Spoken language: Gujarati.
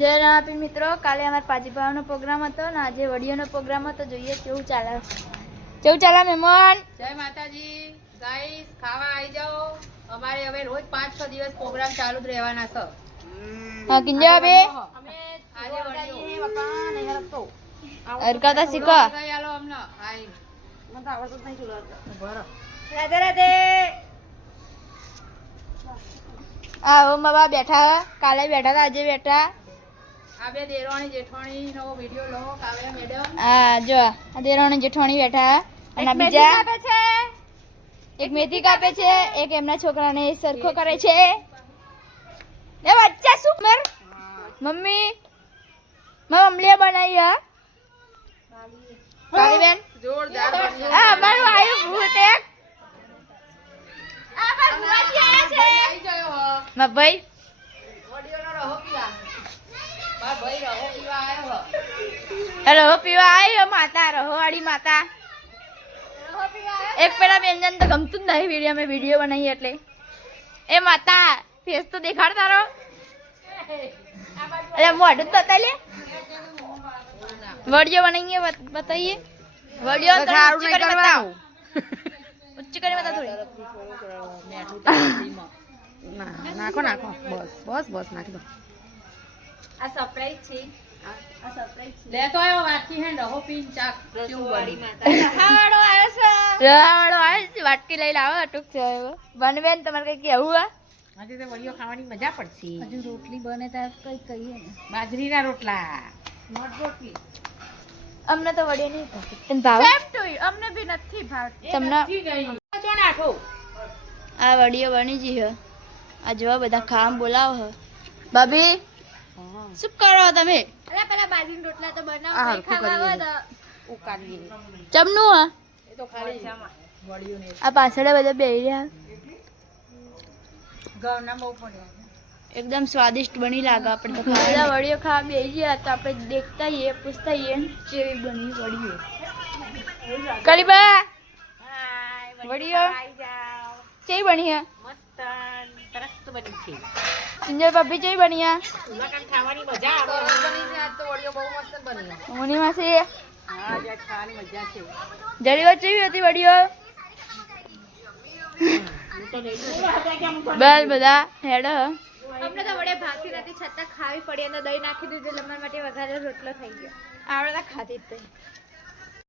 જય રાપી મિત્રો, કાલે અમાર પાજીભાવનો પ્રોગ્રામ હતો ને આજે વડીઓનો પ્રોગ્રામ હતો. જોઈએ કેવું ચાલે મહેમાન. જય માતાજી ગાઈસ, ખાવા આવી જાઓ. અમારે હવે રોજ 5-6 દિવસ પ્રોગ્રામ ચાલુ જ રહેવાના છે. હા કિંજા બે અમે આજે વડીઓ બાપા નહીં હરકતો અરકાતા શીખો. ગઈ આલો અમને હાઈ મને તો આવડતું જ નહીં ચૂલા બરો. રાધે રાધે. આ ઓ બાબા બેઠા, કાલે બેઠા હતા, આજે બેઠા. આ બે દેરોણી જેઠાણી નો વિડિયો લો કાવ્યા મેડમ. આ જો આ દેરોણી જેઠાણી બેઠા અને બીજા એક મેથી કાપે છે, એક એમના છોકરાને સરખો કરે છે. એ બચ્ચા શું મર મમ્મી અમલિયા બનાવી હા કાલી બેન જોરદાર બન્યો. આ અમારું આયુ ભૂત એક આ પર ભૂવાજી આયા છે. આવી ગયો હો માં ભાઈ વડીઓનો રહો પીવા. બા ભાઈ રહો પીવા આવ્યો હો. રહો પીવા આયો માતા, રહો વાળી માતા. એક પેલા વ્યંજન તો ગમતું જ નહીં વિડીયો, મેં વિડીયો બનાવી એટલે. એ માતા ફેસ તો દેખાડ તારો. અરે મોઢું તો બતાવી લે. વિડીયો બનાવીએ બતાવીએ. વિડીયો તો ઊંચી કરી બતાવ. ઊંચી કરી બતાવ થોડી. નાખો નાખો બસ નાખી દો. આ સરપ્રાઈઝ છે. આ સરપ્રાઈઝ છે. લેતો આવ્યો વાટકી હે રહો પીન ચાક રસવાડી માતા. રહાવાળો આવ્યો છે. રહાવાળો આવ્યો છે, વાટકી લઈ લાવો અટુક છે. બનવેન તમારે કઈ કેવું હા? આજે તો વડીઓ ખાવાની મજા પડશે. હજુ રોટલી બને તાર કઈ કહીએ ને. બાજરીના રોટલા નોટ રોટલી. અમને તો વડી નહીં ભાવતી. તને ભાવે? Same to you. અમને બી નથી ભાવતી. તમને ચો નાખો. આ વડીઓ બની જી હે. આ જો બધા ખાવા બોલાવો હે. ભાભી શું કરો તમે? અરે પેલા બાજરીના રોટલા તો બનાવો કઈ ખાવા આવો તો ઉકાળીએ. ચમનું હા? એ તો ખાલી વડીઓને આ પાછળ બધા બેહી રહ્યા. ઘઉંના બહુ પડ્યા. એકદમ સ્વાદિષ્ટ બની લાગે. આપણે તો બધા વડીઓ ખાવા બેસી ગયા તો આપણે દેખતા હીએ, પૂછતા હીએ કેવી બની વડીઓ. કલીબા વડીઓ કેવી બની હે? મસ્ત સરસ બની છે. સિંજર ભાભી કેવી બની હે? ઉલાકાન ખાવાની મજા આવે. બની છે આજ તો વડીઓ બહુ મસ્ત બની. મોની માસી હા આજે ખાવાની મજા છે. જરીઓ કેવી હતી વડીઓ? બસ બધા હેડો. અમને તો વડે ભાગતી નથી છતાં ખાવી પડી અને દહીં નાખી દીધું એટલે અમારા માટે વઘારેલો રોટલો થઈ ગયો. આપણે તો ખાતી જ